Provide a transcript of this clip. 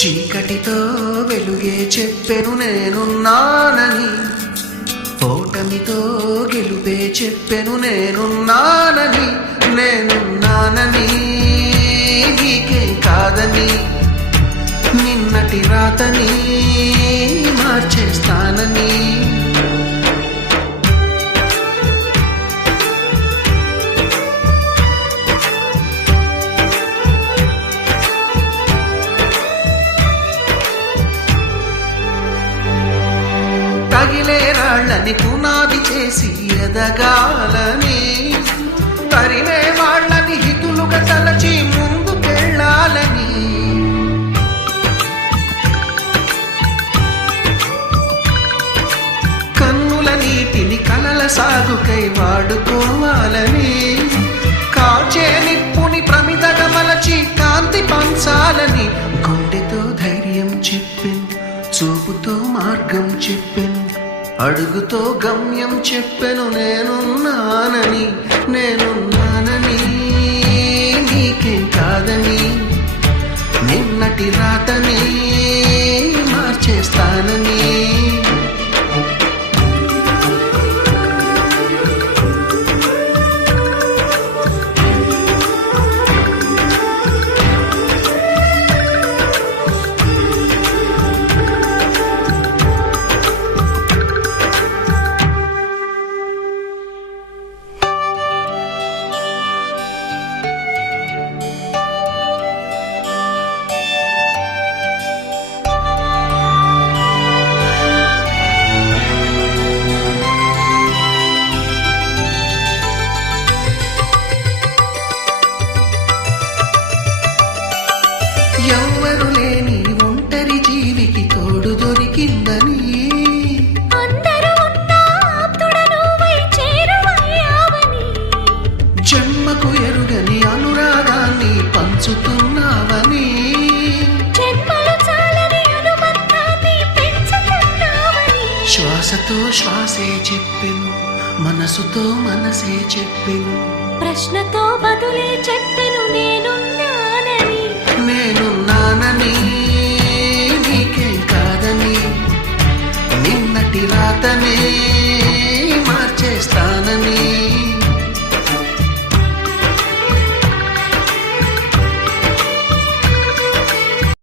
చీకటితో వెలుగే చెప్పెను నేనున్నానని, ఓటమితో గెలుపే చెప్పెను నేనున్నానని. నేనున్నానని నీకేం కాదని, నిన్నటి రాతని మార్చేస్తానని. తగిలే రాళ్ళని పునాది చేసి ఎదగాలని, తరిమే వాళ్ళని హితులుగా తలచి ముందుకెళ్ళాలని. కన్నుల నీటిని కలల సాగుకై వాడుకోవాలని, కాచే నిప్పుని ప్రమిదగా మలచి కాంతి పంచాలని. గుండెతో ధైర్యం చెప్పెను, చూపుతో మార్గం చెప్పెను, అడుగుతో గమ్యం చెప్పెను నేనున్నానని. నేనున్నానని నీకేం కాదని, నిన్నటి రాతని మార్చేస్తానని. ఎవ్వరు లేని ఒంటరి జీవికి తోడు దొరికిందని, అందరూ ఉన్నా ఆప్తుడనువై చేరువయ్యావని. జన్మకు ఎరుగని అనురాగాన్ని పంచుతున్నావని. జన్మలు చాలని అనుబంధాన్ని పెంచుతున్నావని. శ్వాసతో శ్వాసే చెప్పెను, మనసుతో మనసే చెప్పెను, ప్రశ్నతో బదులే చెప్పెను నేనున్నానని. నేనున్నానని.